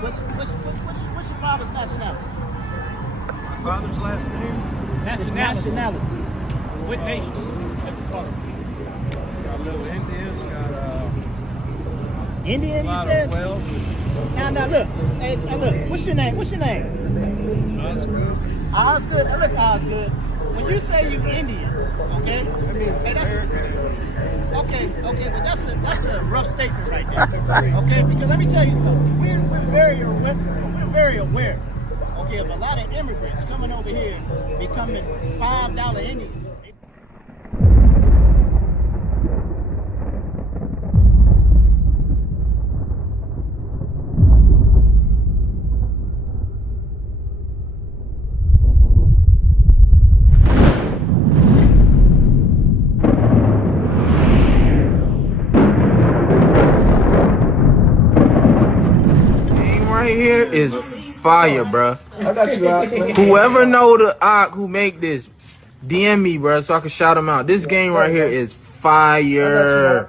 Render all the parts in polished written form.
What's your father's nationality? My father's last name? His nationality. What nation? Got a little Indian, got Indian, you said? Welsh. Now look. Hey, now look. What's your name? Osgood. Osgood. Now look, Osgood. When you say you Indian, okay? Hey, okay, but that's a rough statement right there. Okay, because let me tell you something. We're very aware, okay, of a lot of immigrants coming over here becoming $5 Indians. Here is fire, bruh. I got you, Rock. Whoever know the Ock who make this, DM me, bruh, so I can shout them out. This game right here is fire.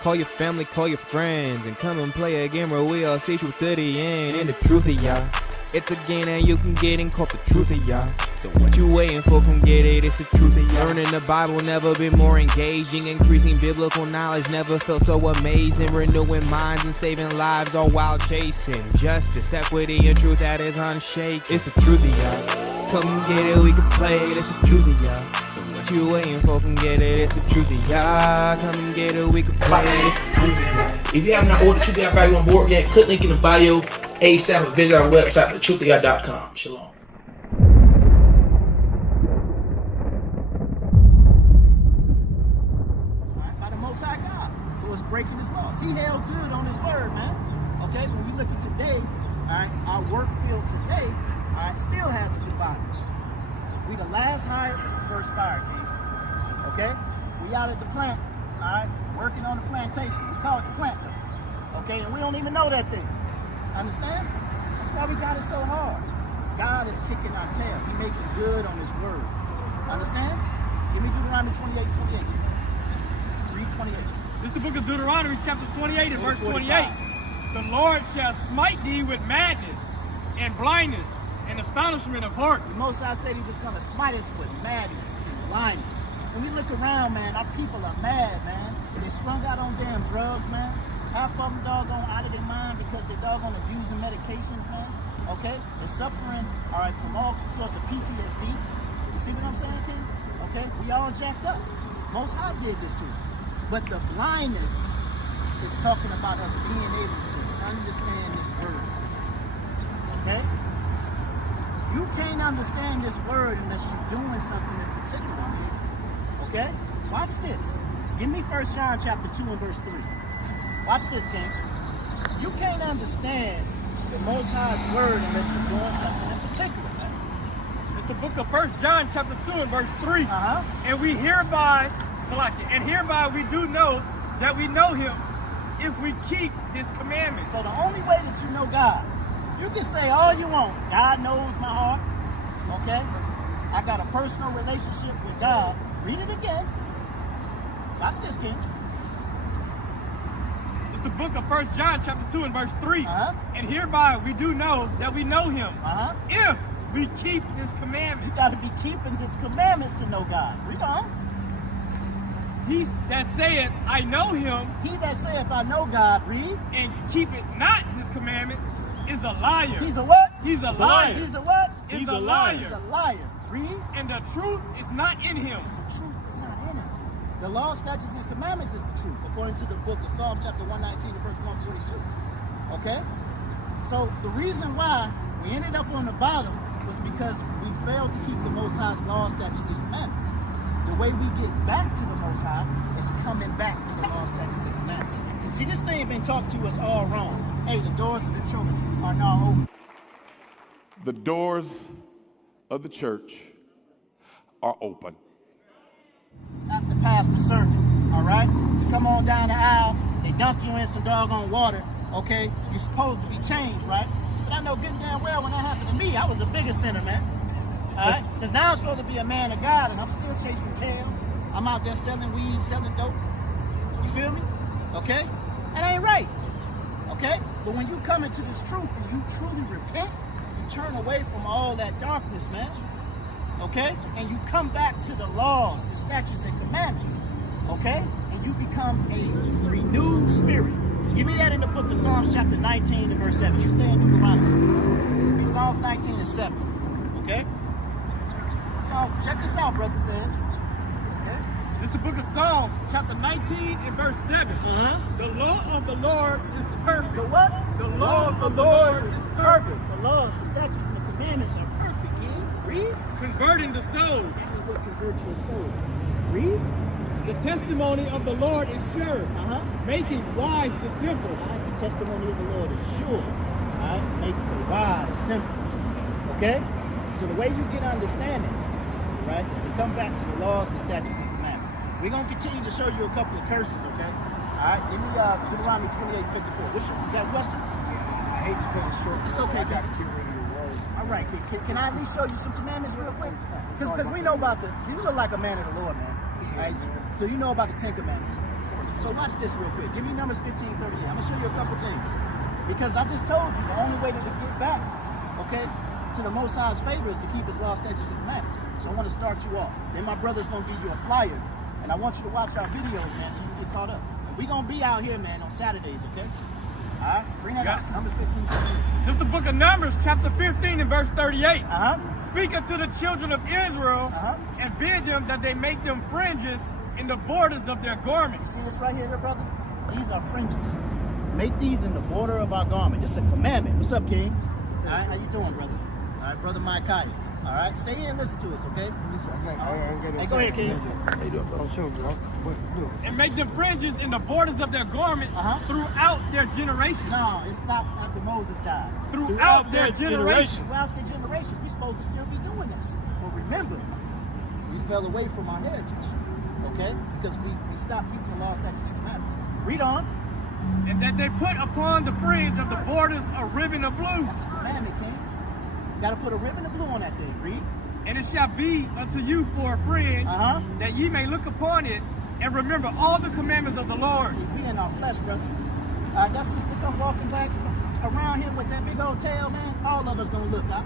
Call your family, call your friends, and come and play a game where we all see truth to the end and the truth of y'all. It's a game that you can get and call the truth of y'all. So what you waiting for? Come get it, it's the truth of y'all. Learning the Bible never been more engaging. Increasing biblical knowledge never felt so amazing. Renewing minds and saving lives all while chasing justice, equity, and truth that is unshaken. It's the truth of y'all. Come get it, we can play it, it's the truth of y'all. So what you waiting for? Come get it, it's the truth of y'all. Come get it, we can play it, it's the truth of y'all. If you have not ordered Truth of Y'all value on board yet, click link in the bio. ASAP, visit our website, thetruthofyall.com. Shalom. By the Most High God, who was breaking his laws. He held good on his word, man. Okay, when we look at today, all right, our work field today, all right, still has us in bondage. We the last hired first fire king. Okay, we out at the plant, all right, working on the plantation. We call it the plant, though. Okay, and we don't even know that thing. Understand? That's why we got it so hard. God is kicking our tail. He making good on his word. Understand? Give me Deuteronomy 28:28. Read 28. This is the book of Deuteronomy, chapter 28 and verse 28. The Lord shall smite thee with madness and blindness and astonishment of heart. The Most High said he was going to smite us with madness and blindness. When we look around, man, our people are mad, man. They sprung out on damn drugs, man. Half of them doggone out of their mind because they're doggone abusing medications, man. Okay? They're suffering, all right, from all sorts of PTSD. You see what I'm saying, King? Okay? We all jacked up. Most High did this to us. But the blindness is talking about us being able to understand this word. Okay? You can't understand this word unless you're doing something in particular. Okay? Watch this. Give me 1 John chapter 2 and verse 3. Watch this, King. You can't understand the Most High's word unless you're doing something in particular, man. It's the book of 1 John chapter 2 and verse 3. And we hereby, and hereby we do know that we know him if we keep his commandments. So the only way that you know God, you can say all you want. God knows my heart. Okay? I got a personal relationship with God. Read it again. Watch this, King. The book of 1 John chapter 2 and verse 3. And hereby we do know that we know him if we keep his commandments. You got to be keeping his commandments to know God. Read on. He that saith, I know him. He that saith, I know God, read. And keepeth not his commandments is a liar. He's a what? He's a liar. He's a what? He's a liar. He's a liar. Read. And the truth is not in him. The truth is not in him. The law, statutes, and commandments is the truth, according to the book of Psalm chapter 119 and verse 142. Okay? So the reason why we ended up on the bottom was because we failed to keep the Most High's law, statutes, and commandments. The way we get back to the Most High is coming back to the law, statutes, and commandments. See, this thing been taught to us all wrong. Hey, the doors of the church are now open. The doors of the church are open. After pastor sermon, all right? You come on down the aisle, they dunk you in some doggone water, okay? You're supposed to be changed, right? But I know good and damn well when that happened to me, I was a bigger sinner, man. All right? Because now I'm supposed to be a man of God, and I'm still chasing tail. I'm out there selling weed, selling dope. You feel me? Okay? That ain't right. Okay? But when you come into this truth and you truly repent, you turn away from all that darkness, man. Okay? And you come back to the laws, the statutes, and commandments. Okay? And you become a renewed spirit. Give me that in the book of Psalms chapter 19 and verse 7. You stay in Deuteronomy. In Psalms 19 and 7. Okay? So check this out, brother said. Okay? This is the book of Psalms, chapter 19 and verse 7. The law of the Lord is perfect. The what? The law of the Lord is perfect. The laws, the statutes, and the commandments are perfect, King. Read. Converting the soul. That's what converts your soul. Read. The testimony of the Lord is sure, making wise the simple. The testimony of the Lord is sure. Makes the wise simple. Okay? So the way you get understanding, right, is to come back to the laws, the statutes, and commandments. We're going to continue to show you a couple of curses, okay? All right? Give me Deuteronomy 28:54. You got a question? I hate to cut it short. It's okay, I got to get rid of your words. All right, can I at least show you some commandments real quick? Because we know about you look like a man of the Lord, man. Right? So you know about the 10 commandments. So watch this real quick. Give me Numbers 15:38. I'm going to show you a couple things. Because I just told you the only way to get back, okay, to the Most High's favor is to keep his law, statutes, and commandments. So I want to start you off. Then my brother's going to give you a flyer. And I want you to watch our videos, man, so you get caught up. And we're going to be out here, man, on Saturdays, okay? All right? Bring that up. Numbers 15:38. This is the book of Numbers, chapter 15 and verse 38. Speak unto the children of Israel and bid them that they make them fringes in the borders of their garments. You see this right here, brother? These are fringes. Make these in the border of our garment. It's a commandment. What's up, King? All right, how you doing, brother? All right, brother Micaiah. All right, stay here and listen to us, okay? Hey, go ahead, King. How you doing, bro? Show me, bro. And make them fringes in the borders of their garments throughout their generations. No, it's not after Moses died. Throughout their generations. Throughout their generations. We're supposed to still be doing this. But remember, we fell away from our heritage, okay? Because we stopped keeping the law, statutes, and commandments. Read on. And that they put upon the fringe of the borders a ribbon of blue. That's a commandment, King. You got to put a ribbon of blue on that thing. Read. And it shall be unto you for a fringe, that ye may look upon it and remember all the commandments of the Lord. See, we in our flesh, brother. That sister come walking back around here with that big old tail, man. All of us gonna look up,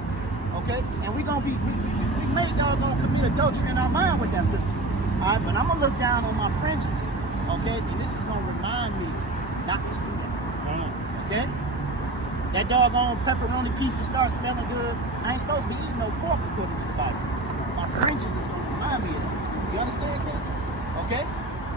okay? And we gonna be, we may gonna commit adultery in our mind with that sister. All right, but I'm gonna look down on my fringes, okay? And this is gonna remind me not to do that, okay? That doggone pepperoni pizza starts smelling good. I ain't supposed to be eating no pork according to the Bible. My fringes is gonna remind me of that. You understand, Ken? Okay?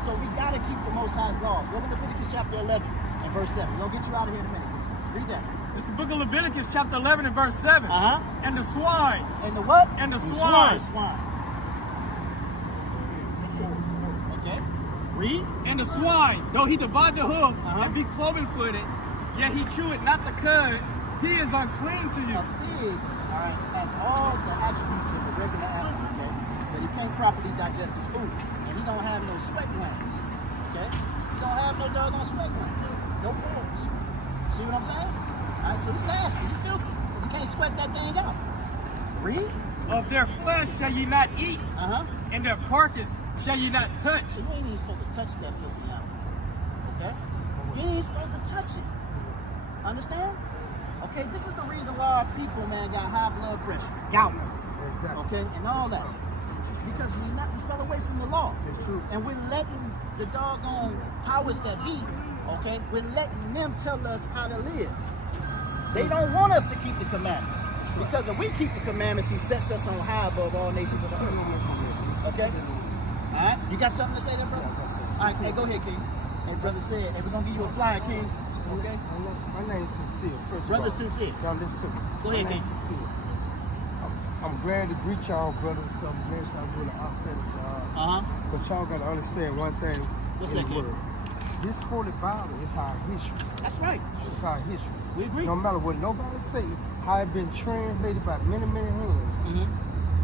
So we gotta keep the Most High's laws. Go to Leviticus chapter 11 and verse 7. We'll get you out of here in a minute. Read that. It's the book of Leviticus chapter 11 and verse 7. And the swine. And the what? And the swine. Okay. Read. And the swine, though he divide the hoof and be cloven footed, yet he chew it not the cud, he is unclean to you. A pig, all right, has all the attributes of the regular animal, okay? But he can't properly digest his food. And he don't have no sweat glands, okay? He don't have no doggone sweat glands. No pores. See what I'm saying? All right, so he's nasty, he's filthy, because he can't sweat that thing out. Read. Of their flesh shall ye not eat, and their carcass shall ye not touch. So you ain't even supposed to touch that filthy animal, okay? You ain't even supposed to touch it. Understand? Okay, this is the reason why our people, man, got high blood pressure, gout, okay, and all that. Because we fell away from the law. It's true. And we're letting the doggone powers that be, okay, we're letting them tell us how to live. They don't want us to keep the commandments. Because if we keep the commandments, he sets us on high above all nations of the earth. Okay? All right? You got something to say there, brother? All right, hey, go ahead, King. Hey, brother said, hey, we're going to give you a flyer, King. Okay? My name is Sincere. First Brother of all, Sincere. y'all listen to me. Go ahead, My name King. is Sincere. I'm glad to greet y'all, brothers. I'm glad y'all doing an outstanding job. But y'all got to understand one thing. What's in that, the King? world. This Holy Bible is our history. That's right. It's our history. We agree. No matter what nobody say, how it been translated by many, many hands.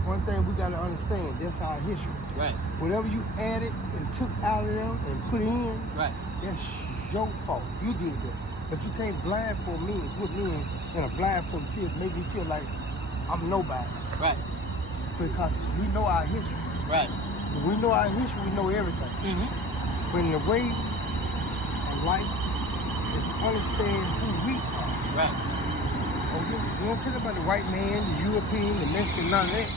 One thing we got to understand, that's our history. Right. Whatever you added and took out of them and put in, Right. that's your fault. You did that. But you can't blindfold me and put me in a blindfold field, make me feel like I'm nobody. Right. Because we know our history. Right. When we know our history, we know everything. But in the way of life, is understand who we are. Right. Oh, you don't care about the white man, the European, the Mexican, none of that.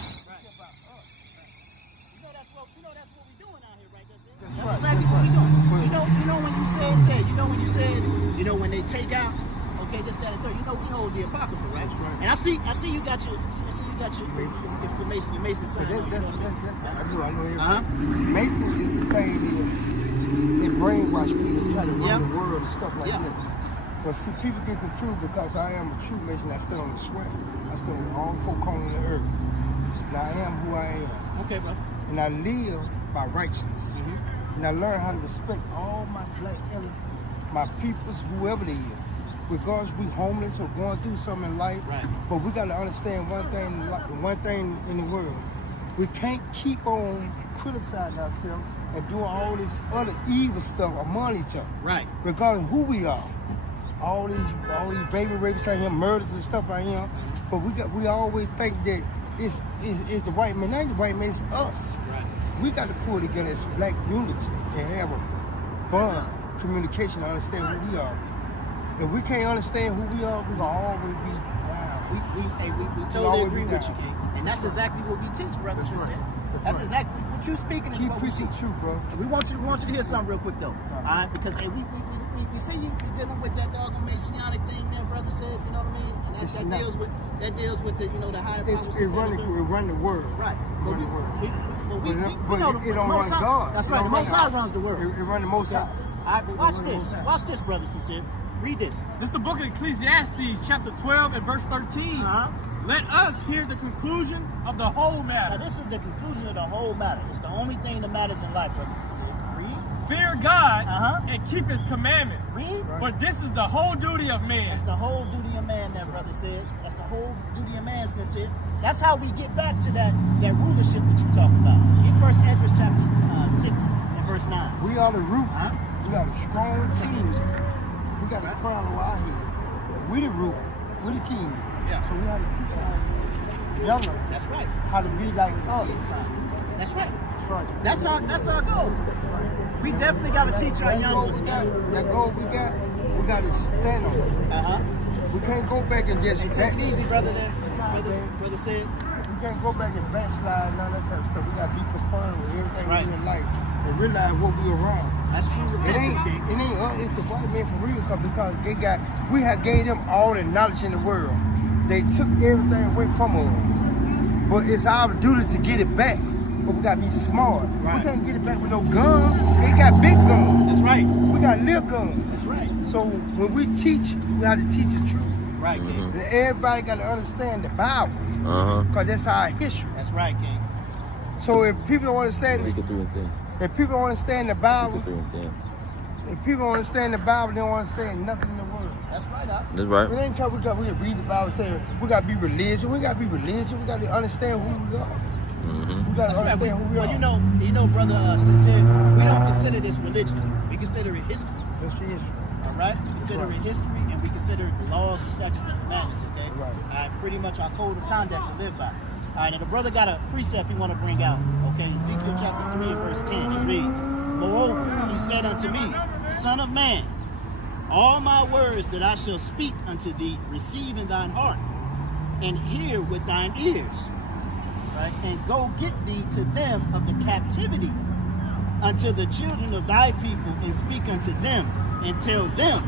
That's exactly what we doing. You know when you said, when they take out, okay, this, that, and third. You know we hold the apocrypha, right? That's right. And I see you got your Mason sign. I know everything. Uh-huh. Mason is the thing is they brainwash people, try to run the world and stuff like that. But see, people get confused because I am a true Mason. I stand on the sweat. I stand on all four corners of the earth. And I am who I am. Okay, bro. And I live by righteousness. Mm-hmm. And I learn how to respect all my black elders, my peoples, whoever they is. Regardless we homeless or going through something in life, right. But we got to understand one thing in the world. We can't keep on criticizing ourselves and doing all this other evil stuff among each other. Right. Regardless of who we are. All these baby rapes out here, murders and stuff out here. But we always think that it's the white man. Not the white man, it's us. Right. We got to pull together as black unity and have a bond, communication to understand who we are. If we can't understand who we are, we're gonna always be down. We totally agree with you, King. And that's exactly what we teach, brothers and sisters. That's exactly what you speaking is. Keep what preaching we teach. true, bro. We want you to hear something real quick though. All right, because we see you dealing with that doggone Masonic thing there, brother said. You know what I mean? And that deals with the the higher power system. It run the world. Right. But we know it don't run God. That's right. The Most High runs the world. It run the Most High. All right, but watch this. Watch this, brother sincere. Read this. This is the book of Ecclesiastes, chapter 12 and verse 13. Let us hear the conclusion of the whole matter. Now, this is the conclusion of the whole matter. It's the only thing that matters in life, brothers and sisters. Read. Fear God and keep his commandments. Read. For this is the whole duty of man. That's the whole duty of man, that brother said. That's the whole duty of man, sincere. That's how we get back to that rulership that you talking about. In 1 Esdras chapter 6 and verse 9. We are the root. We are the strong teams. We got a crown of our head. We the root. We the king. Yeah. So we have to teach our youngers. That's right. How to be like us. That's right. That's right. That's our goal. We definitely got to teach our young ones. That goal we got to stand on it. We can't go back and just take it easy, brother. There, brother said. We can't go back and backslide and all that type of stuff. We got to be confirmed with everything we do in life and realize what we are wrong. That's true. It ain't it's the white man for real because we have gave them all the knowledge in the world. They took everything away from us. But it's our duty to get it back. But we gotta be smart. Right. We can't get it back with no gun. They got big guns. That's right. We got little guns. That's right. So when we teach, we have to teach the truth. Right, King. And everybody gotta understand the Bible. Because that's our history. That's right, King. So if people don't understand Make it 3 and 10. If people don't understand the Bible, Make it 3 and 10. if people don't understand the Bible, they don't understand nothing in the world. That's right, Doc. That's right. It ain't trouble we read the Bible saying we gotta be religious. We gotta be religious. We gotta understand who we are. We gotta understand who we are. Well, you know, brother sincere, we don't consider this religion. We consider it history. That's the history. All right? We consider it history, and we consider it the laws, the statutes, and commandments, okay? Right. All right, pretty much our code of conduct to live by. All right, and the brother got a precept he want to bring out, okay? Ezekiel chapter 3 and verse 10, it reads, Moreover, he said unto me, Son of man, all my words that I shall speak unto thee receive in thine heart, and hear with thine ears, right? And go get thee to them of the captivity unto the children of thy people, and speak unto them, and tell them,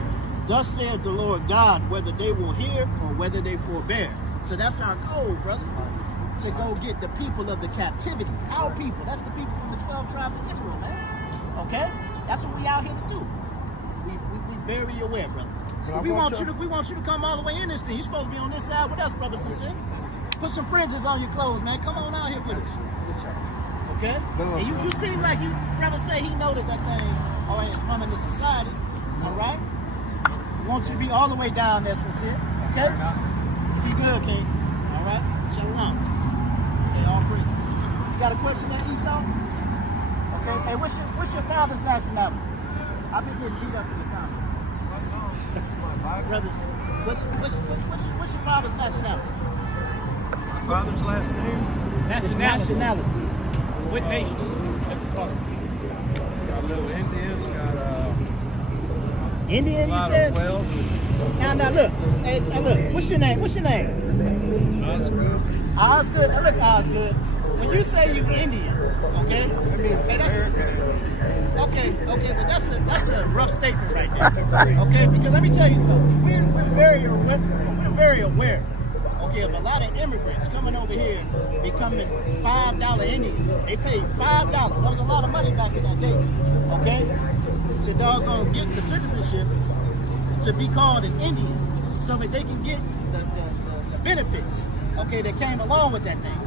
thus saith the Lord God, whether they will hear or whether they forbear. So that's our goal, brother, to go get the people of the captivity. Our people, that's the people from the 12 tribes of Israel, man. Okay? That's what we out here to do. We very aware, brother. We want you to come all the way in this thing. You're supposed to be on this side with us, brothers and sisters. Put some fringes on your clothes, man. Come on out here with us. Okay? And you seem like you rather say he know that thing, all right, is running the society. All right? We want you to be all the way down there, sincere. Okay? Be good, King. All right? Shalom. Okay, all praises. You got a question there, Esau? Okay. Hey, what's your father's nationality? I've been getting beat up in the comments. Brothers, what's your father's nationality? My father's last name? His nationality. What nation? Got a little Indian, got Indian, you said? Now look. Hey, now look. What's your name? Osgood. Osgood. Now look, Osgood. When you say you Indian, okay? Hey, okay, but that's a rough statement right there. Okay, because let me tell you something. We're very aware. Okay, of a lot of immigrants coming over here becoming $5 Indians. They paid $5. That was a lot of money back in that day. Okay, to doggone get the citizenship to be called an Indian, so that they can get the benefits. Okay, that came along with that thing.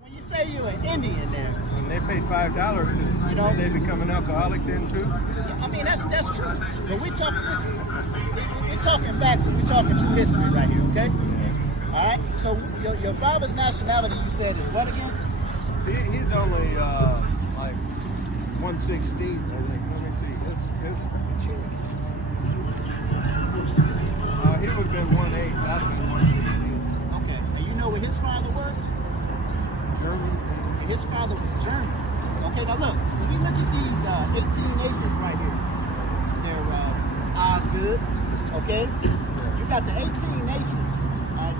When you say you're an Indian there, And they paid $5, you know, they become an alcoholic then too? I mean, that's true. But we're talking, listen, we're talking facts and we're talking true history right here, okay? All right? So your father's nationality, you said, is what again? He's only like 1/16. Let me see. He would have been 1/8. I'd have been 1/16. Okay. And you know where his father was? German. His father was German. Okay, now look, when we look at these 18 nations right here, they're Osgood, okay? You got the 18 nations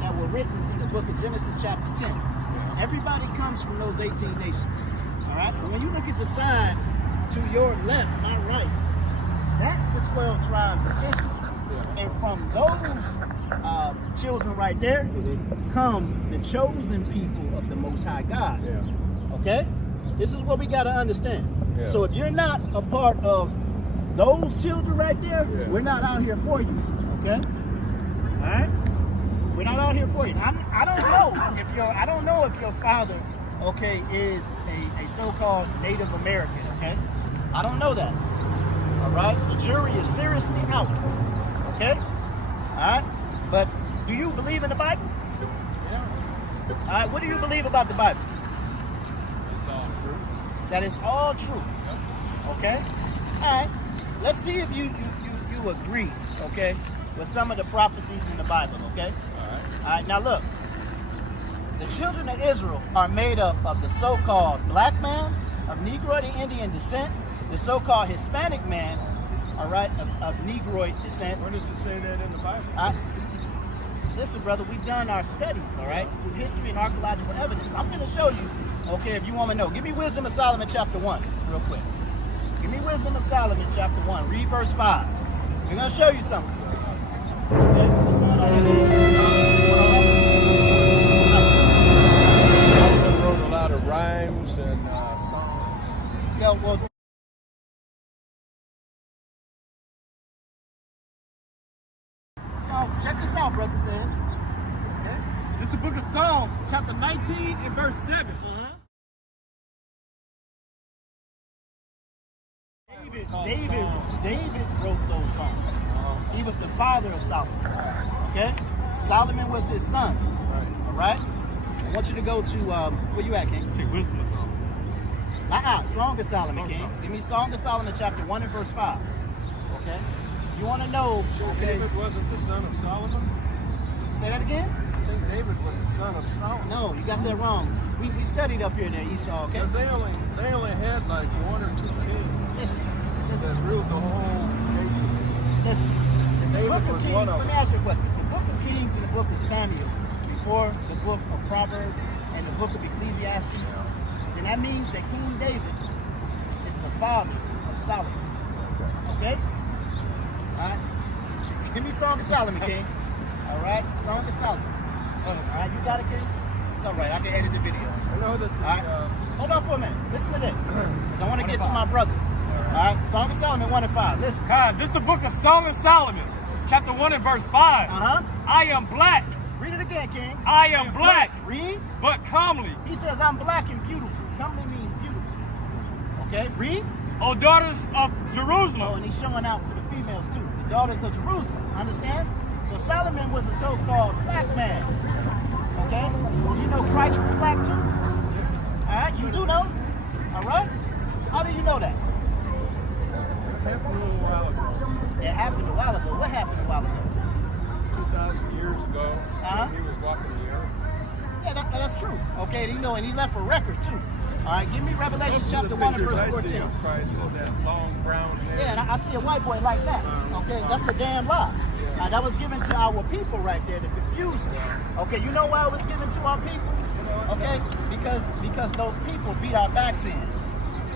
that were written in the book of Genesis chapter 10. Everybody comes from those 18 nations, all right? And when you look at the sign to your left, my right, that's the 12 tribes of Israel. And from those children right there come the chosen people of the Most High God. Okay? This is what we got to understand. So if you're not a part of those children right there, we're not out here for you. Okay? All right? We're not out here for you. I don't know if your father, okay, is a so-called Native American. Okay? I don't know that. All right? The jury is seriously out. Okay? All right? But do you believe in the Bible? All right, what do you believe about the Bible? It's all true. That it's all true. Okay? All right. Let's see if you agree, okay, with some of the prophecies in the Bible, okay? All right, now look. The children of Israel are made up of the so-called black man of Negroid and Indian descent, the so-called Hispanic man, all right, of Negroid descent. Where does it say that in the Bible? Listen, brother, we've done our studies, all right, through history and archaeological evidence. I'm going to show you, okay, if you want to know. Give me Wisdom of Solomon chapter 1, real quick. Give me Wisdom of Solomon chapter 1. Read verse 5. We're going to show you something. Okay? What's going on? Solomon wrote a lot of rhymes and songs. Yeah, well, so check this out, brother said. Okay? This is the book of Psalms, chapter 19 and verse 7. David wrote those songs. He was the father of Solomon. Okay? Solomon was his son. All right? I want you to go to, where you at, King? Say Wisdom of Solomon. Song of Solomon, King. Give me Song of Solomon chapter 1 and verse 5. Okay? You want to know, okay? David wasn't the son of Solomon? Say that again? I think David was the son of Solomon. No, you got that wrong. We studied up here there, Esau, okay? Because they only had like 1 or 2 kings Listen. that ruled the whole nation. Listen. The David book of was Kings, one of let me them. ask you a question. The book of Kings and the book of Samuel, before the book of Proverbs and the book of Ecclesiastes, then that means that King David is the father of Solomon. Okay? Alright? Give me Song of Solomon, King. Alright? Song of Solomon. Alright, you got it, King? It's alright, I can edit the video. I know that the, Alright? Hold on for a minute. Listen to this. Because I want to get to my brother. Alright? Song of Solomon 1 and 5. Listen. God, this is the book of Song of Solomon, chapter 1 and verse 5. I am black. Read it again, King. I am black, Read. but comely. He says, I'm black and beautiful. Comely means beautiful. Okay? Read. O daughters of Oh, Jerusalem. and he's showing out for the females too. The daughters of Jerusalem. Understand? So Solomon was a so-called black man. Okay? Did you know Christ was black too? Alright? You do know? Alright? How do you know that? it happened a little while ago. It happened a while ago. What happened a while ago? 2,000 years ago, Uh-huh. he was walking the earth. That's true. Okay, you know, and he left a record too. All right, give me Revelation chapter 1 and verse 14. Christ is that long brown hair. Yeah, and I see a white boy like that. Okay, that's a damn lie. Now, that was given to our people right there to confuse them. Okay, you know why it was given to our people? Okay, because those people beat our backs in.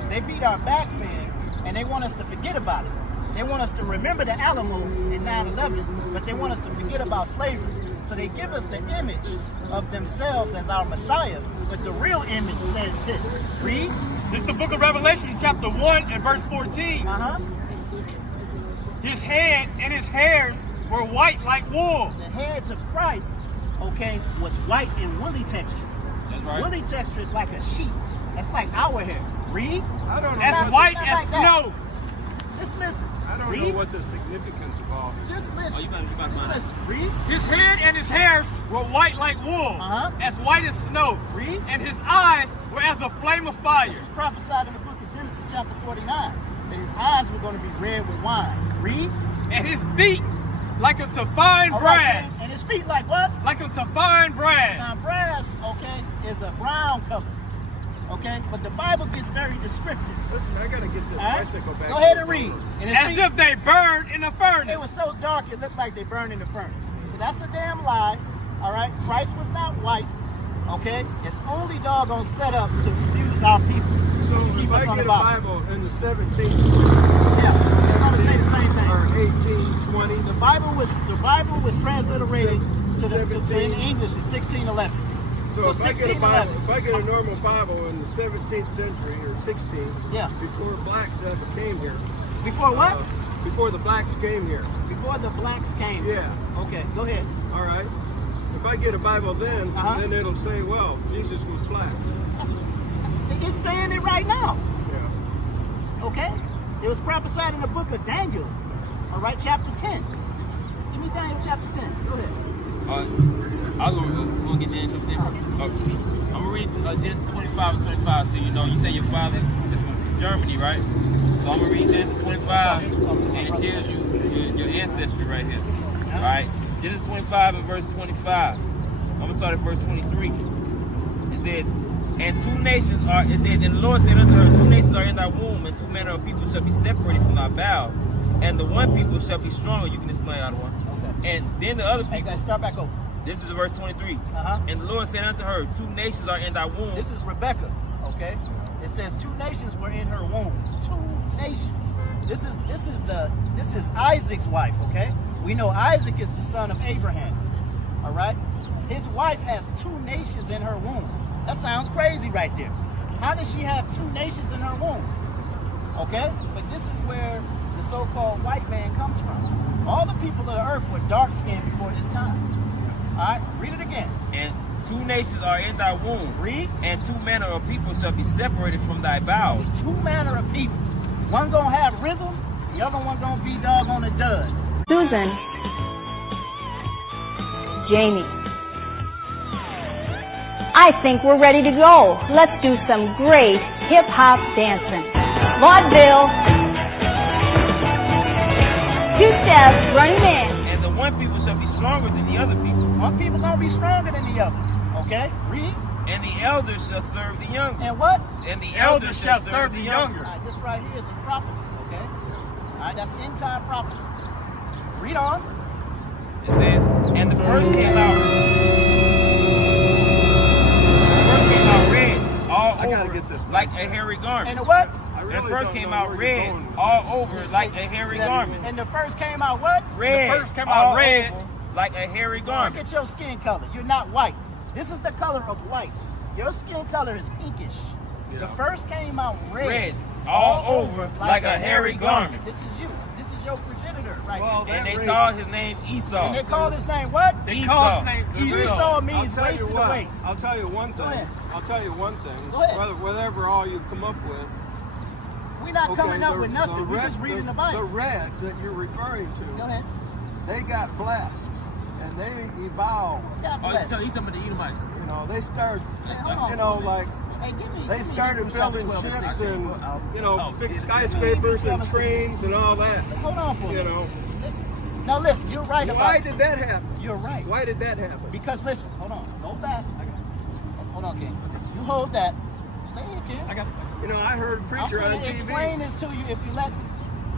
They beat our backs in, and they want us to forget about it. They want us to remember the Alamo in 9/11, but they want us to forget about slavery. So they give us the image of themselves as our Messiah, but the real image says this. Read. It's the book of Revelation, chapter 1 and verse 14. His head and his hairs were white like wool. The heads of Christ, okay, was white and woolly texture. That's right. Woolly texture is like a sheep. That's like our hair. Read. I don't know. That's white as like snow. Just listen. I don't know what the significance of all this. Just listen. you better Just listen. Read. His head and his hairs were white like wool, as white as snow. Read. And his eyes were as a flame of fire. This was prophesied in the book of Genesis chapter 49. That his eyes were going to be red with wine. Read. And his feet like unto fine brass. And his feet like what? Like unto fine brass. Now brass, okay, is a brown color. Okay, but the Bible gets very descriptive. Listen, I gotta get this bicycle back. Go ahead and read. And his As feet, if they burned in a furnace. it was so dark it looked like they burned in the furnace. So that's a damn lie. All right, Christ was not white. Okay, it's only doggone set up to confuse our people. So to keep if us I on get the a Bible. Bible in the 17th Yeah, it's going to say the same thing. or 18, 20, The Bible was transliterated to in English in 1611. so if I get a 1611. Bible, if I get a normal Bible in the 17th century or 16th, Yeah. before blacks ever came here, Before what? before the blacks came here, Before the blacks came. yeah, Okay, go ahead. all right. If I get a Bible then it'll say, well, Jesus was black. It's saying it right now. Yeah. Okay? It was prophesied in the book of Daniel. All right, chapter 10. Give me Daniel chapter 10. Go ahead. I'm going to get into it. I'm going to read Genesis 25 and 25. So, you know, you say your father is from Germany, right? So I'm going to read Genesis 25, and it tells you your ancestry right here. All right? Genesis 25 and verse 25. I'm going to start at verse 23. It says, and two nations are, it says, and the Lord said unto her, two nations are in thy womb, and two manner of people shall be separated from thy bowels. And the one people shall be stronger. You can explain out of one. Okay. And then the other people. Hey, start back over. This is verse 23. And the Lord said unto her, two nations are in thy womb. This is Rebecca, okay? It says two nations were in her womb. Two nations. This is Isaac's wife, okay? We know Isaac is the son of Abraham. All right? His wife has two nations in her womb. That sounds crazy right there. How does she have two nations in her womb? Okay? But this is where the so-called white man comes from. All the people of the earth were dark-skinned before this time. All right? Read it again. And two nations are in thy womb. Read. And two manner of people shall be separated from thy bowels. Two manner of people. One gonna have rhythm, the other one gonna be doggone a dud. Susan. Jamie. I think we're ready to go. Let's do some great hip-hop dancing. Vaudeville. Two steps, running in. And the one people shall be stronger than the other people. One people gonna be stronger than the other. Okay? Read. And the elders shall serve the younger. And what? And the elders shall serve the younger. All right, this right here is a prophecy, okay? All right, that's end-time prophecy. Read on. It says, and the first came out. Red all over like a hairy garment. And the what? And the first came out red all over like a hairy garment. And the first came out what? Red. The first came out red like a hairy garment. Look at your skin color. You're not white. This is the color of white. Your skin color is pinkish. Yeah. The first came out red all over like a hairy garment. This is you. This is your progenitor right here. And they called his name Esau. And they called his name what? They called his name Esau means wasted away. I'll tell you one thing. Go ahead. Whatever all you come up with. We're not coming up with nothing. We're just reading the Bible. The red that you're referring to. Go ahead. They got blessed. And they evolved. He's talking about the Edomites. You know, they started, they started building ships and, big skyscrapers and trains and all that. Hold on for a minute. You know. Listen. Now listen, you're right about Why did that happen? You're right. Why did that happen? Because listen, hold on. Go back. Hold on, King. You hold that. Stay here, King. I got it. You know, I heard I'm preacher on going to TV. explain this to you if you let me.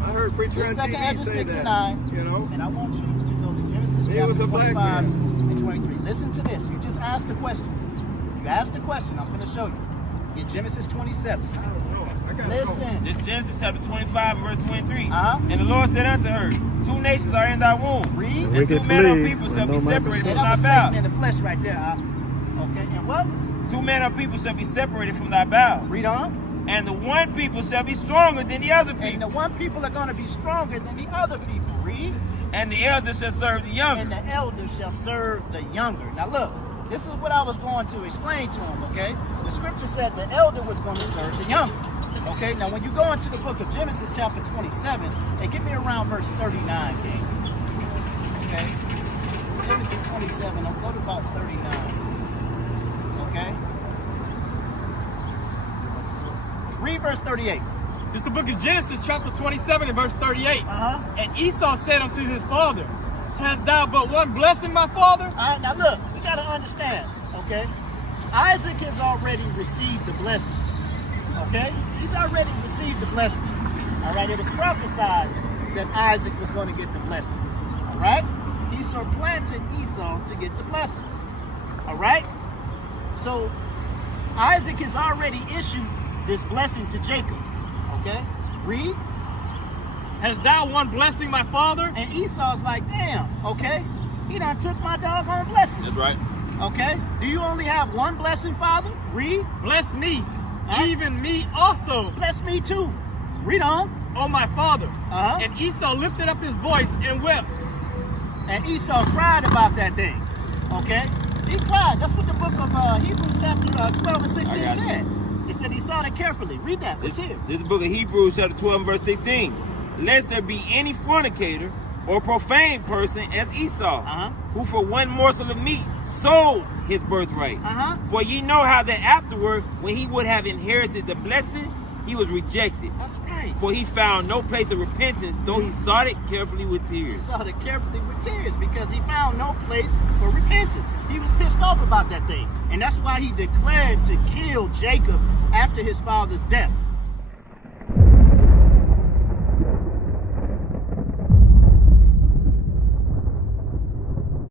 I heard preacher The on second TV Ezra say 6 that. and 9. You know, And I want you to go to Genesis He was chapter a black 25 man. and 23. Listen to this. You just asked a question. You asked a question. I'm going to show you. In Genesis 27. I don't know. I got Listen. This Genesis chapter 25, verse 23. Uh-huh. And the Lord said unto her, 2 nations are in thy womb, Read. and 2 men of people shall be separated And from that thy was bowels. Satan in the flesh right there. Okay, and what? 2 men of people shall be separated from thy bowels. Read on. And the one people shall be stronger than the other And people. the one people are going to be stronger than the other people. Read. And the elder shall serve the And younger. the elder shall serve the younger. Now look, this is what I was going to explain to him, okay? The scripture said the elder was going to serve the younger. Okay, now when you go into the book of Genesis chapter 27, and get me around verse 39, King. Okay? Genesis 27, I'll go to about 39. Okay? Read verse 38. This is the book of Genesis, chapter 27 and verse 38. Uh-huh. And Esau said unto his father, Hast thou but one blessing, my father? All right, now look, we got to understand, okay? Isaac has already received the blessing, okay? He's already received the blessing, all right? It was prophesied that Isaac was going to get the blessing, all right? He supplanted Esau to get the blessing, all right? So Isaac has already issued this blessing to Jacob, okay? Read. Hast thou one blessing, my father? And Esau's like, damn, okay? He done took my doggone blessing. That's right. Okay? Do you only have one blessing, Father? Read. Bless me, Huh? even me also, Bless me too. Read on. O my father. Uh-huh. And Esau lifted up his voice and wept. And Esau cried about that thing. Okay? He cried. That's what the book of Hebrews chapter 12 and 16 I got you. said. It said he saw it carefully. Read that with tears. This is the book of Hebrews, chapter 12, and verse 16. Lest there be any fornicator or profane person as Esau, Uh-huh. who for one morsel of meat sold his birthright. Uh-huh. For ye know how that afterward, when he would have inherited the blessing, he was rejected. That's right. For he found no place of repentance, though he sought it carefully with He tears. sought it carefully with tears because he found no place for repentance. He was pissed off about that thing. And that's why he declared to kill Jacob after his father's death.